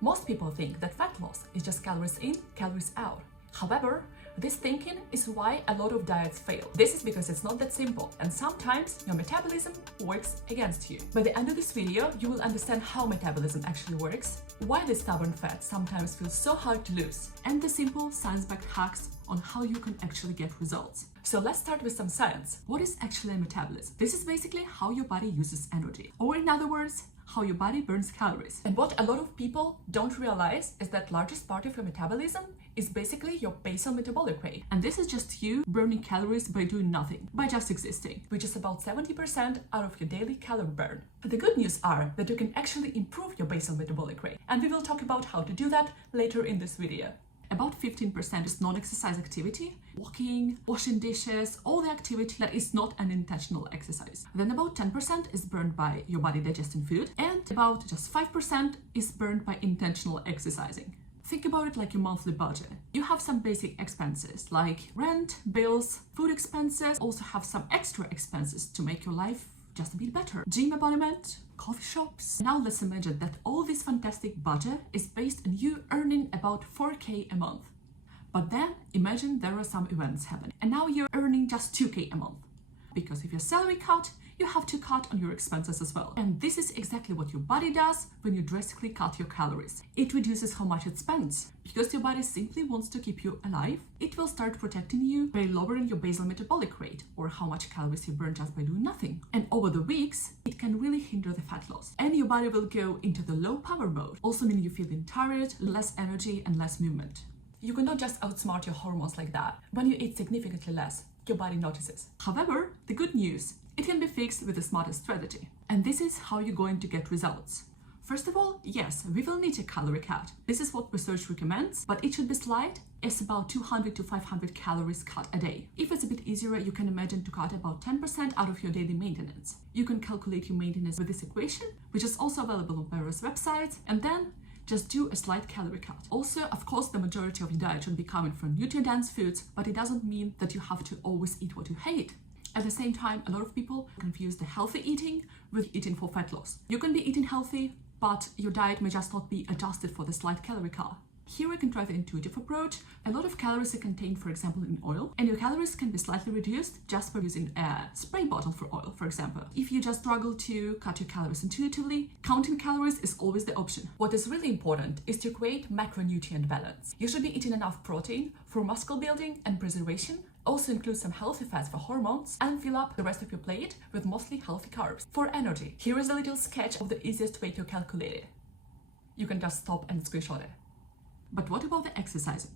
Most people think that fat loss is just calories in, calories out. However, this thinking is why a lot of diets fail. This is because it's not that simple, and sometimes your metabolism works against you. By the end of this video, you will understand how metabolism actually works, why the stubborn fat sometimes feels so hard to lose, and the simple science-backed hacks on how you can actually get results. So let's start with some science. What is actually a metabolism? This is basically how your body uses energy, or in other words, how your body burns calories. And what a lot of people don't realize is that largest part of your metabolism is basically your basal metabolic rate. And this is just you burning calories by doing nothing, by just existing, which is about 70% out of your daily calorie burn. The good news are that you can actually improve your basal metabolic rate, and we will talk about how to do that later in this video. About 15% is non-exercise activity, walking, washing dishes, all the activity that is not an intentional exercise. Then about 10% is burned by your body digesting food, and about just 5% is burned by intentional exercising. Think about it like your monthly budget. You have some basic expenses like rent, bills, food expenses, also have some extra expenses to make your life just a bit better. Gym abonnement, coffee shops. Now let's imagine that all this fantastic budget is based on you earning about 4K a month. But then imagine there are some events happening and now you're earning just 2K a month. Because if your salary cut, you have to cut on your expenses as well. And this is exactly what your body does when you drastically cut your calories. It reduces how much it spends. Because your body simply wants to keep you alive, it will start protecting you by lowering your basal metabolic rate, or how much calories you burn just by doing nothing. And over the weeks, it can really hinder the fat loss. And your body will go into the low power mode, also meaning you feeling tired, less energy and less movement. You cannot just outsmart your hormones like that. When you eat significantly less, your body notices. However, the good news, it can be fixed with a smarter strategy. And this is how you're going to get results. First of all, yes, we will need a calorie cut. This is what research recommends, but it should be slight. It's about 200 to 500 calories cut a day. If it's a bit easier, you can imagine to cut about 10% out of your daily maintenance. You can calculate your maintenance with this equation, which is also available on various websites, and then just do a slight calorie cut. Also, of course, the majority of your diet should be coming from nutrient-dense foods, but it doesn't mean that you have to always eat what you hate. At the same time, a lot of people confuse the healthy eating with eating for fat loss. You can be eating healthy, but your diet may just not be adjusted for the slight calorie cut. Here we can try the intuitive approach. A lot of calories are contained, for example, in oil, and your calories can be slightly reduced just by using a spray bottle for oil, for example. If you just struggle to cut your calories intuitively, counting calories is always the option. What is really important is to create macronutrient balance. You should be eating enough protein for muscle building and preservation, also include some healthy fats for hormones, and fill up the rest of your plate with mostly healthy carbs for energy. Here is a little sketch of the easiest way to calculate it. You can just stop and screenshot it. But what about the exercising?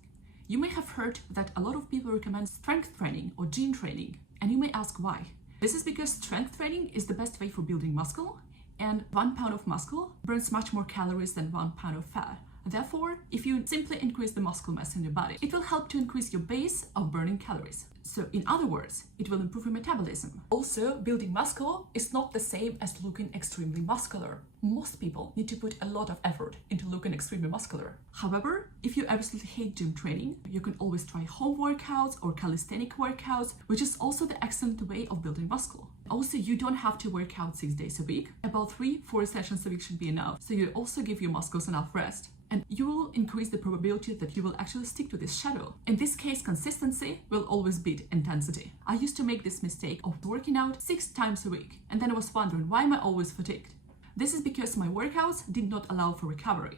You may have heard that a lot of people recommend strength training or gym training, and you may ask why. This is because strength training is the best way for building muscle, and 1 pound of muscle burns much more calories than 1 pound of fat. Therefore, if you simply increase the muscle mass in your body, it will help to increase your base of burning calories. So in other words, it will improve your metabolism. Also, building muscle is not the same as looking extremely muscular. Most people need to put a lot of effort into looking extremely muscular. However, if you absolutely hate gym training, you can always try home workouts or calisthenic workouts, which is also the excellent way of building muscle. Also, you don't have to work out 6 days a week. About 3-4 sessions a week should be enough. So you also give your muscles enough rest. And you will increase the probability that you will actually stick to this schedule. In this case, consistency will always beat intensity. I used to make this mistake of working out 6 times a week, and then I was wondering, why am I always fatigued? This is because my workouts did not allow for recovery.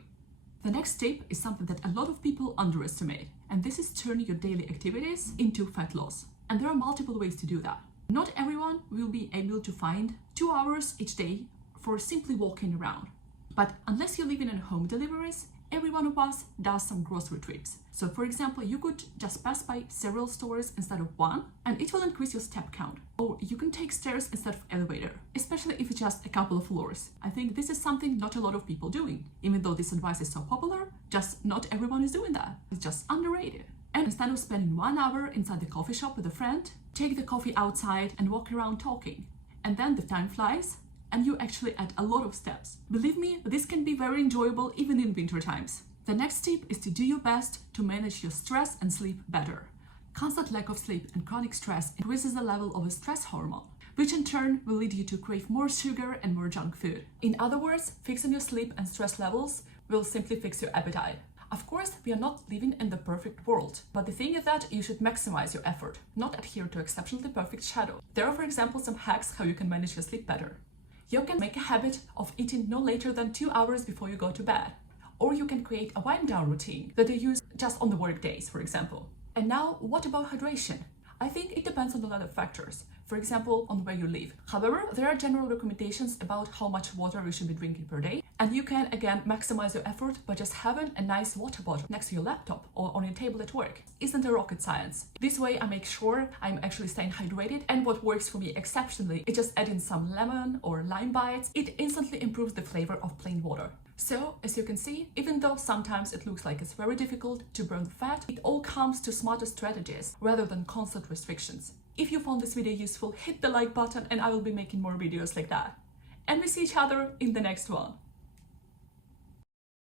The next tip is something that a lot of people underestimate, and this is turning your daily activities into fat loss. And there are multiple ways to do that. Not everyone will be able to find 2 hours each day for simply walking around. But unless you're living in home deliveries, every one of us does some grocery trips. So for example, you could just pass by several stores instead of one, and it will increase your step count. Or you can take stairs instead of elevator, especially if it's just a couple of floors. I think this is something not a lot of people doing. Even though this advice is so popular, just not everyone is doing that. It's just underrated. And instead of spending 1 hour inside the coffee shop with a friend, take the coffee outside and walk around talking. And then the time flies, and you actually add a lot of steps. Believe me, this can be very enjoyable even in winter times. The next tip is to do your best to manage your stress and sleep better. Constant lack of sleep and chronic stress increases the level of a stress hormone, which in turn will lead you to crave more sugar and more junk food. In other words, fixing your sleep and stress levels will simply fix your appetite. Of course, we are not living in the perfect world, but the thing is that you should maximize your effort, not adhere to exceptionally perfect schedule. There are, for example, some hacks how you can manage your sleep better. You can make a habit of eating no later than 2 hours before you go to bed. Or you can create a wind down routine that you use just on the work days, for example. And now, what about hydration? I think it depends on a lot of factors. For example, on where you live. However, there are general recommendations about how much water you should be drinking per day. And you can, again, maximize your effort by just having a nice water bottle next to your laptop or on your table at work. Isn't a rocket science. This way, I make sure I'm actually staying hydrated. And what works for me exceptionally is just adding some lemon or lime bites. It instantly improves the flavor of plain water. So, as you can see, even though sometimes it looks like it's very difficult to burn fat, it all comes to smarter strategies rather than constant restrictions. If you found this video useful, hit the like button and I will be making more videos like that. And we see each other in the next one.